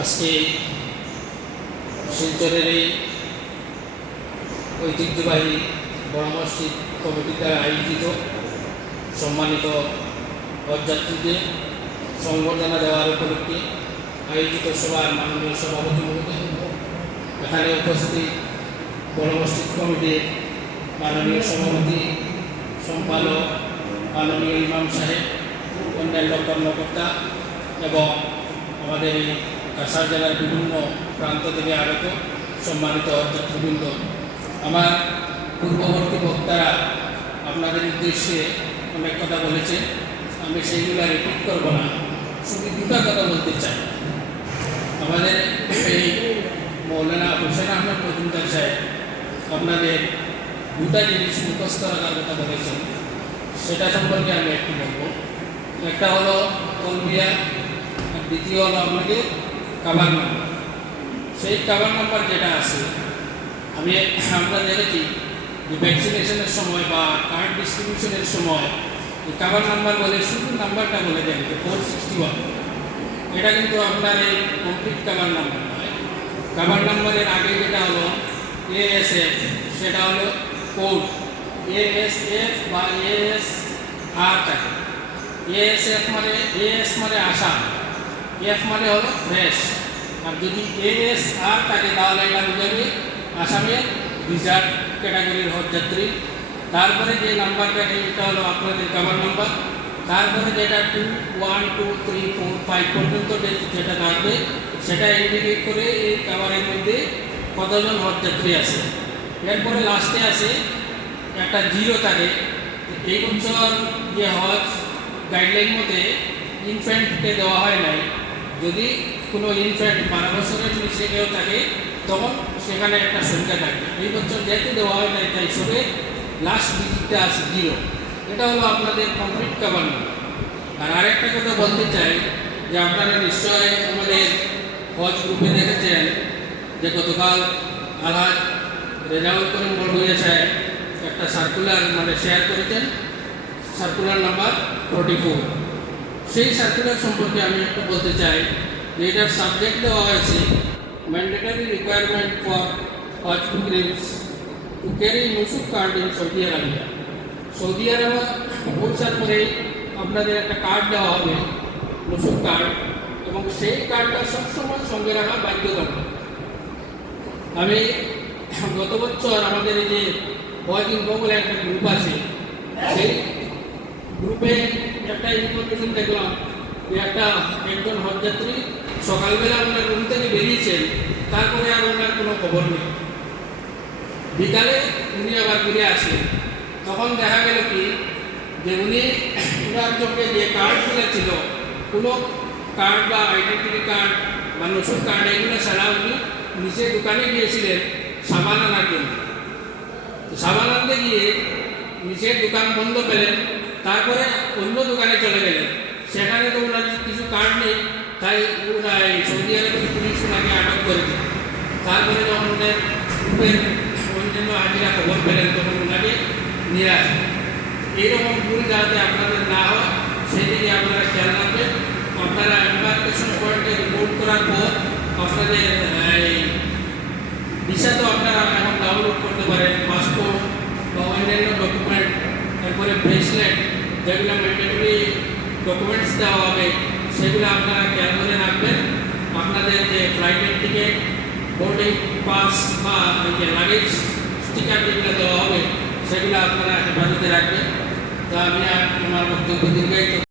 আজকে শিলচরের এই ঐতিহ্যবাহী বড় মসজিদ কমিটির দ্বারা আয়োজিত সম্মানিত হজযাত্রীদের সংবর্ধনা দেওয়ার উপলক্ষে আয়োজিত সভার মাননীয় সভাপতি মহোদয় এখানে উপস্থিত বড় মসজিদ কমিটির মাননীয় সভাপতি সম্পাদক মাননীয় ইমাম সাহেব, অন্যান্য কর্মকর্তা এবং আমাদের এই কাছাড় জেলার বিভিন্ন প্রান্ত থেকে আগত সম্মানিত যাত্রীবৃন্দ আমার পূর্ববর্তী বক্তারা আপনাদের উদ্দেশ্যে অনেক কথা বলেছে। আমি সেইগুলো রিপিট করব না। শুধু দুটা কথা বলতে চাই। আমাদের এই মৌলানা হোসেন আহমেদ মজুমদার সাহেব আপনাদের দুটা জিনিস মুখস্থ রাখার কথা বলেছেন। সেটা সম্পর্কে আমি একটু বলব। একটা হলো তলবিয়া, আর দ্বিতীয় হলো আপনাদের কাবার নাম্বার সেই কাবার নাম্বার যেটা আছে, আমি আমরা দেখেছি যে ভ্যাকসিনেশনের সময় বা কার্ড ডিস্ট্রিবিউশনের সময় এই কাবার নাম্বার বলে, শুধু নাম্বারটা বলে দেন যে ফোর সিক্সটি ওয়ান এটা কিন্তু আপনার এই কমপ্লিট কাবার নাম্বার নয়। কাবার নাম্বারের আগে যেটা হলো এএসএফ সেটা হলো কোড এএসএফ বা এএস আর থাকে। এএসএফ মানে এএস মানে আসাম। এফ মানে হলো ফ্রেশ আর যদি এএস আর থাকে তাহলে এটা বুঝাবে আসামের রিজার্ভ ক্যাটাগরির হজযাত্রী। তারপরে যে নাম্বারটা এটা হলো আপনাদের কাবার নাম্বার তারপরে যেটা two one two three four five পর্যন্ত যেটা থাকবে সেটা ইন্ডিকেট করে এই কাবারের মধ্যে কতজন হজযাত্রী আছে। এরপরে লাস্টে আছে, একটা জিরো থাকে। এই বছর যে হজ গাইডলাইন মতে ইনফ্যান্টকে দেওয়া হয় নাই। যদি কোনো ইনফ্যাক্ট বারো বছরের নিচে কেউ থাকে, তখন সেখানে একটা সংখ্যা থাকে। এই বছর যেহেতু দেওয়া হয় নাই, তাই সবে লাস্ট ডিজিটটা আছে জিরো এটা হলো আপনাদের কমপ্লিট কাবার আর আরেকটা কথা বলতে চাই, যে আপনারা নিশ্চয় আমাদের হজ গ্রুপে দেখেছেন, যে গতকাল আলহাজ রেজাউল করিম বড়ভুইয়া একটা সার্কুলার মানে শেয়ার করেছেন সার্কুলার নাম্বার ফোর্টি ফোর সেই সার্কুলার সম্পর্কে আমি একটু বলতে চাই এটার সাবজেক্ট দেওয়া হয়েছে mandatory requirement for Hajj pilgrims to carry Nusuk card in Saudi Arabia Saudi আরবে পৌঁছার পরে আপনাদের একটা কার্ড দেওয়া হবে মুসুক কার্ড এবং সেই কার্ডটা সবসময় সঙ্গে রাখা বাধ্যতামূলক আমি গত বছর আমাদের এই যে হজ ইনফো বলে একটা গ্রুপ আছে সেই গ্রুপে একটা ইনফরমেশন দেখলাম যে একটা একজন হজযাত্রী সকালবেলা ওনার রুম থেকে বেরিয়েছেন, তারপরে আর ওনার কোনো খবর নেই। বিকালে উনি আবার ঘুরে আসলেন তখন দেখা গেল কি, যে উনি ওনার চোখে যে কার্ডগুলো ছিল, কোনো কার্ড বা আইডেন্টিটি কার্ড বা নতুন কার্ড এগুলো ছাড়া উনি নিচে দোকানে গিয়েছিলেন সাবান আনার জন্য। সাবান আনতে গিয়ে নিচের দোকান বন্ধ পেলেন, তারপরে অন্য দোকানে চলে গেলেন। সেখানে তো ওনার কিছু কার্ড নেই তাই সৌদি আরবের পুলিশ ওনাকে আটক করেছে। তারপরে যখন ওদের গ্রুপের অন্যান্য হাজিরা খবর পেলেন তখন ওনাকে নিয়ে আসেন এইরকম ভুল যাতে আপনাদের না হয় সেদিকে আপনারা খেয়াল রাখবেন? আপনারা এম্বার্কেশন পয়েন্টে রিপোর্ট করার পর আপনাদের, এই, ভিসা তো আপনারা এখন ডাউনলোড করতে পারেন পাসপোর্ট বা অন্যান্য ডকুমেন্ট তারপরে ব্রেসলেট যেগুলো ম্যান্ডেটরি ডকুমেন্টস দেওয়া হবে সেগুলো আপনারা খেয়াল রাখবেন। আপনাদের যে ফ্লাইটের টিকিট বোর্ডিং পাস বা যে লাগেজ স্টিকার যেগুলো দেওয়া হবে, সেগুলো আপনারা হেফাজতে রাখবেন। তো আমি আমার বক্তব্য দীর্ঘায়িত